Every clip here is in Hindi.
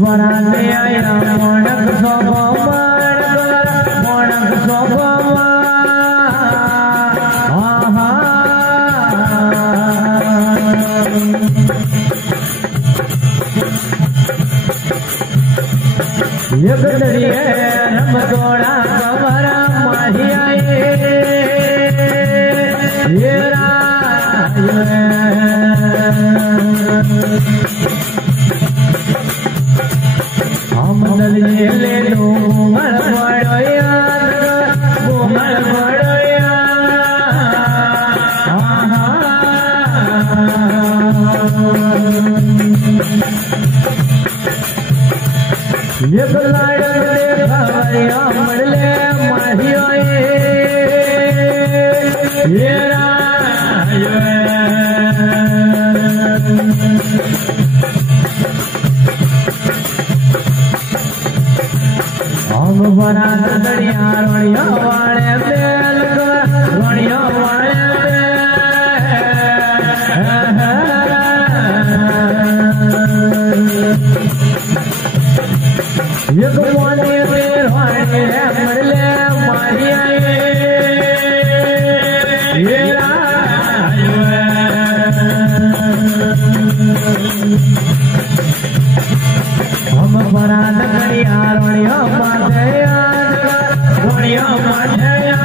बराले आया मोनक सोबमान मोनक सोबमान एक दरिए रम तोड़ा कमरा माहिया ये हम दलिए ले लो मर पड़ोया मर पड़ोया ये लाडक दे खबरिया मरले माहियो ये हम बना दरिया रोड़िया वाले बेल रोड़िया वाले ये गुमाने बेर वाले मरले मारिया ये हम बना दरिया रोड़िया रोड़िया माधया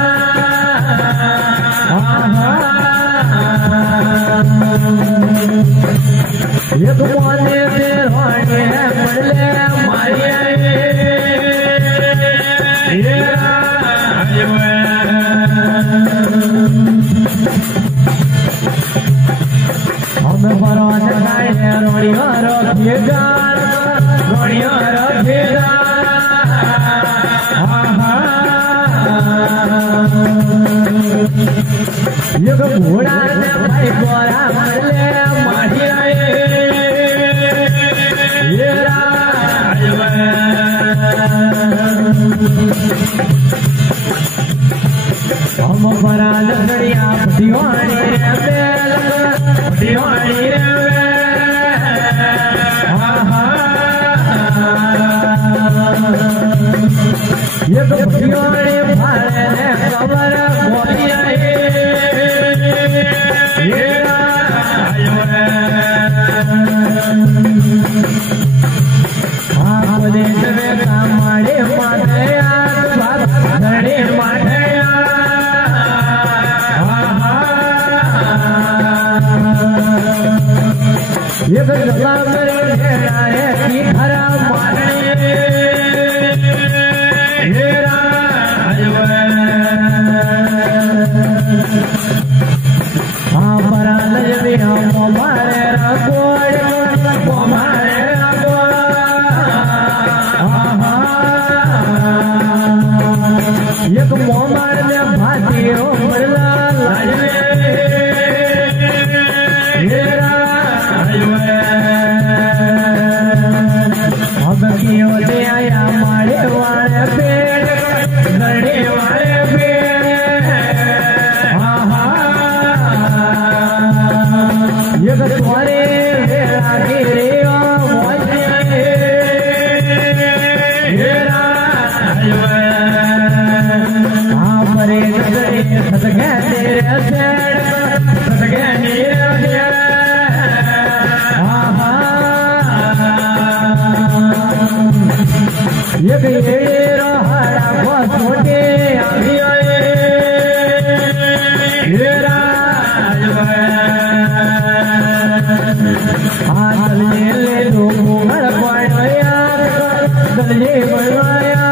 ये गुमाने बेर वाले मरले मारिया हम बरात गाए रोड़िया रखेगा रोड़िया रखेगा ये घोड़ा भाई गोरा मरले माहिया ये हम बरात गड़िया दीवानी दीवानी ये तो दीवानी भारे कबर बोलिया ये आप देश में हमारे माधया धड़े माधया ये गला मेरे है कि हरा माने ये हाँ बराल भी हम हमारे रखोड़ हमारे एक मोमार में भाती हो मरला अब क्यों ले आया मारे वाले पेड़ गड़े वाले पेड़ ये तुम्हारे आगे रे ये हरा बहुत छोटे ले लो घर पड़ोया गले बनवाया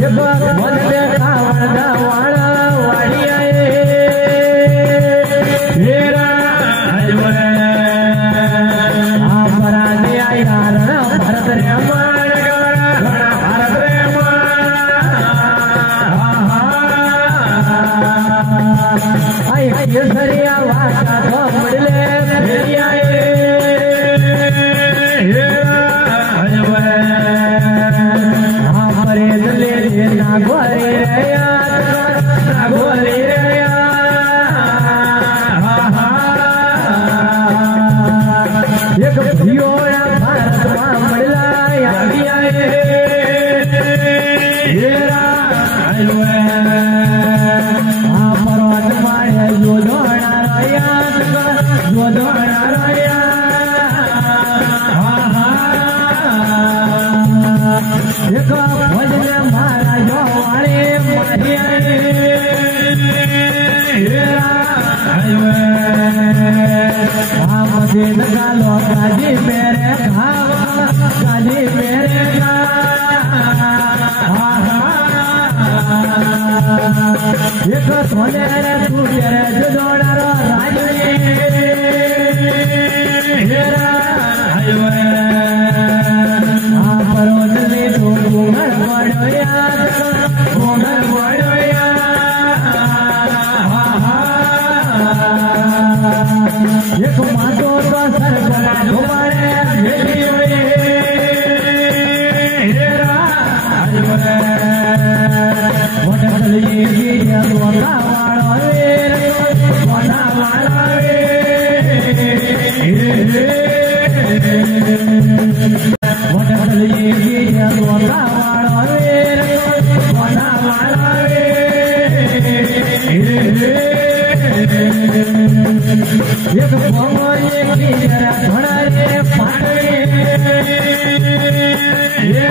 ये बात मन पे खावड़ा वाड़ा वाड़िया केसरिया वाचा तो मडले फेरिया हमारे दले रे नागोरी रे नागोरी रे एक भियोड़ा भारत में मडला आगिया पर्वत मारे जो धोना रया एक भजन मारा जो वाले मुझे लगा लो गाजी मेरे गाजी मेरे एक सोने रे तू तेरे जुदोड़ा रो राजनी पर्वत में तू घूमर बड़ोया एक मातो तो सर बना घुमाए एक भगवान की जरा थोड़ा रे पाटे ये